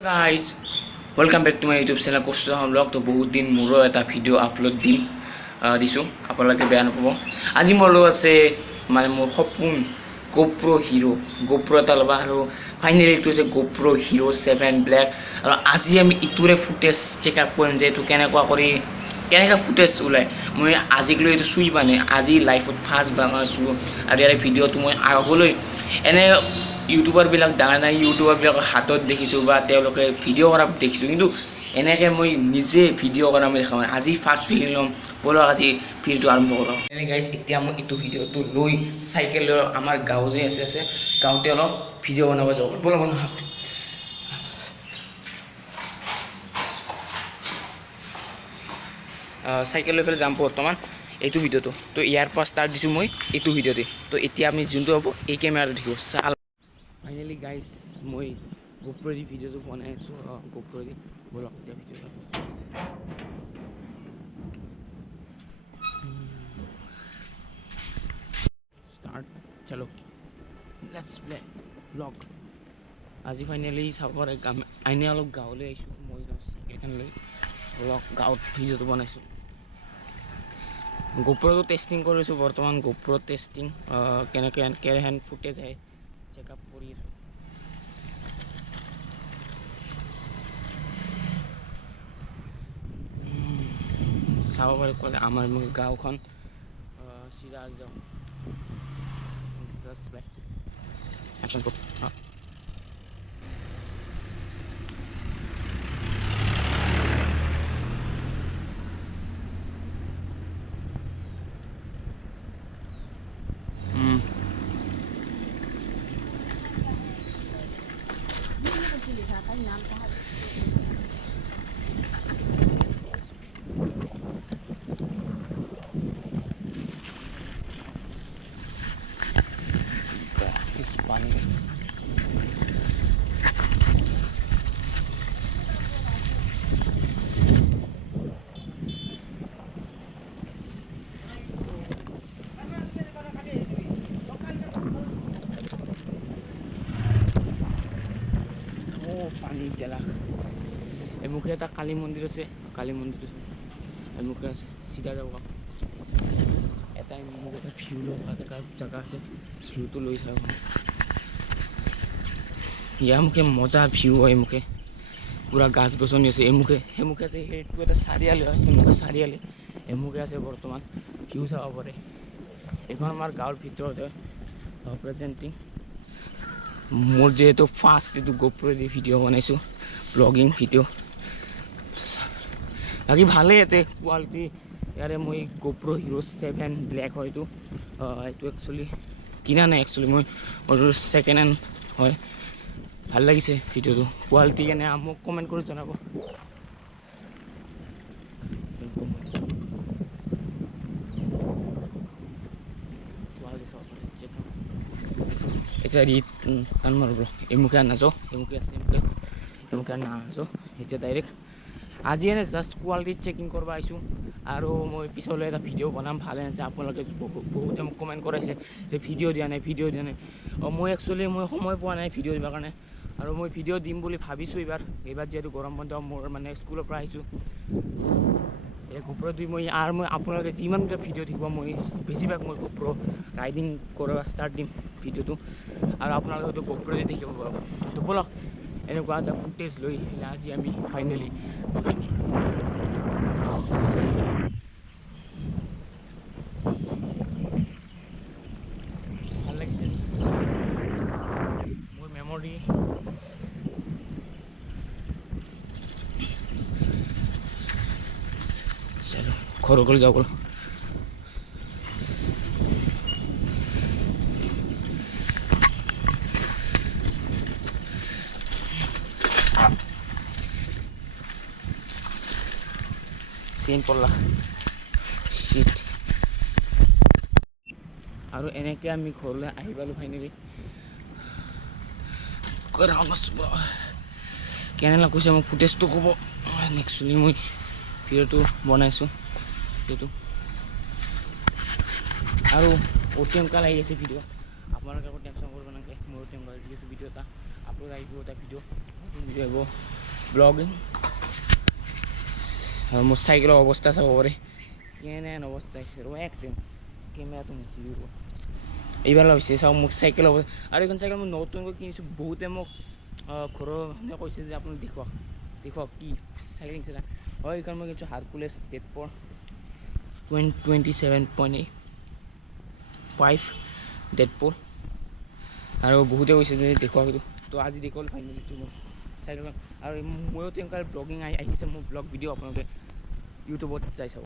Guys, welcome back to my YouTube channel Kaustav vlog. तो बहुत दिन मोरो এটা ভিডিও আপলোড দিছো আপোনালোকে বেয়া নকব আজি মোৰ লগত আছে মানে মোৰ সপোন GoPro Hero GoPro এটা লবা আৰু ফাইনালি ইটো আছে GoPro Hero 7 Black আৰু আজি আমি ইটোৰে ফুটেজ চেক আপ কৰিম যে এটো কেনেকুৱা কৰি কেনেকা ফুটেজ ওলাই মই আজি লৈ এটো সুই বানে আজি লাইফত ফাৰ্স্ট বানাইছো আৰু ইয়াৰ ভিডিওটো মই আগলৈ এনে ইউটিউবাৰ বিলাক ডাঙৰ ইউটিউবাৰ বিলাকৰ হাতত দেখিছো বা তেওঁলোকে ভিডিও কৰা দেখিছো কিন্তু এনেকে মই নিজে ভিডিও কৰা মই দেখাম আজি ফাৰ্স্ট ফিলিং লম বলো আজি ভিডিওটো আৰম্ভ কৰো এনে গাইস এতিয়া মই ইটো ভিডিওটো লৈ সাইকেল লৈ আমাৰ গাঁও যে আছে গাঁওতে অলপ ভিডিও বনাব যাও বলো সাইকেল লৈ যাম বৰ্তমান এইটো ভিডিওটো তো ইয়াৰ পৰা ষ্টাৰ্ট দিছো মই এইটো ভিডিওতে তো এতিয়া আমি যোনটো হ'ব এই ক্যামেৰাটো দেখিব ফাইনালি গাইস মই GoPro দি ভিডিওটো বনাই আছো GoPro দি বলক এতিয়া ভিডিওটো স্টার্ট চলো লেটস প্লে ব্লগ আজি ফাইনালি চাবৰে আইনে অলপ গাঁৱলৈ আইছো মই সাইকেলখন লৈ ব্লগ গাঁৱত ভিডিওটো বনাইছো GoPro তো টেস্টিং কৰিছো বৰ্তমান GoPro টেস্টিং কেনেহেন ফুটেজ আহে চেকআপ কৰি আছো চাব পাৰে ক'লে আমাৰ গাঁওখন সিধা যাও জাস্ট প্লে অ্যাকশন গো পানী গেলা এমুখে এটা কালী মন্দিৰ আছে এমুখে আছে সিধা যাব এটা এমুখে এটা ভিউ লোৱা জাগা আছে ভিউটো লৈ চাও ইয়াৰ মুখে মজা ভিউ হয় মুখে পুৰা গাছ গছনি আছে এমুখে আছে এইটো এটা চাৰিয়ালি হয় চাৰিয়ালি এমুখে আছে বৰ্তমান ভিউ চাব পাৰে এখন আমাৰ গাঁৱৰ ভিতৰতে প্ৰেজেন্টিং মোৰ যেহেতু ফাৰ্স্ট এইটো GoPro দি ভিডিও বনাইছো ব্লগিং ভিডিও বাকি ভালে এতে কোৱালিটি ইয়াৰে মই GoPro Hero 7 Black হয়তো এইটো একচুয়ালি কিনা নাই একচুয়ালি মই সেকেন্ড হ্যান্ড হয় ভাল লাগিছে ভিডিওটো কোৱালিটি কেনে মোক কমেন্ট কৰি জনাব এটা রিট টান মারব এমুখে নাযাও এমুখে আছে এমুখে নাযাও এটা ডাইরেক্ট আজি এনে জাস্ট কোৱালিটি চেকিং কৰিব আইছো আৰু মই পিছলৈ এটা ভিডিও বনাম ভালে আছে আপোনালোকে বহুতে মোক কমেন্ট কৰাইছে যে ভিডিও দিয়া নাই মই একচুয়ালি মই সময় পোৱা নাই ভিডিও দিবৰ কাৰণে আৰু মই ভিডিও দিম বুলি ভাবিছো এবাৰ যেহেতু গৰম বন্ধ মোৰ মানে স্কুলৰ পৰা আইছো এই GoPro দি মই আপোনালোকে যিমান ভিডিও দেখিব মই বেছিভাগ মই GoPro ৰাইডিং কৰা ষ্টাৰ্ট দিম ভিডিওটো আৰু আপোনালোকে GoPro দি দেখিব পাৰিব তো বলক এনেকুৱা এটা ফুটেজ লৈ আজি আমি ফাইনালি ভাল লাগিছে মোৰ মেমৰি চলো ঘৰলৈ যাওঁ বল सीन पड़ला शिट और এনেকে আমি ঘৰলৈ আহি পালো ফাইনালি কেনে লাগিছে মোক ফুটেজটো ক'ব একচুয়ালি মই ভিডিওটো বনাইছো এইটো আৰু ওটিএম কাল আহি আছে ভিডিও আপোনালোকে টেনচন কৰিব নালাগে মোৰ ওটিএম কাল ভিডিও এটা আপলোড আহিব এটা ভিডিও ব্লগিং আৰু মোৰ চাইকেলৰ অৱস্থা চাব পাৰে কেনেহেন অৱস্থা ৰ'বা এক ছেকেণ্ড কেমেৰাটো মুচি দিব এইবাৰ হৈছে চাওক মোক চাইকেল অৱস্থা আৰু এইখন চাইকেল মই নতুনকৈ কিনিছোঁ বহুতে মোক ঘৰৰ মানুহে কৈছে যে আপুনি দেখুৱাওক কি চাইকেল কিনিছে হয় এইখন মই কিনিছোঁ হাৰকুলেছ ডেটপৰ 27.5 ডেটপৰ আৰু বহুতে কৈছে যে দেখুৱাওক এইটো তো আজি দেখুৱাল ফাইনেলি মোৰ চাইকেলখন আৰু ময়ো তেনেকুৱা ব্লগিং আহিছে মোৰ ব্লগ ভিডিঅ' আপোনালোকে ইউটিউবত চাই চাব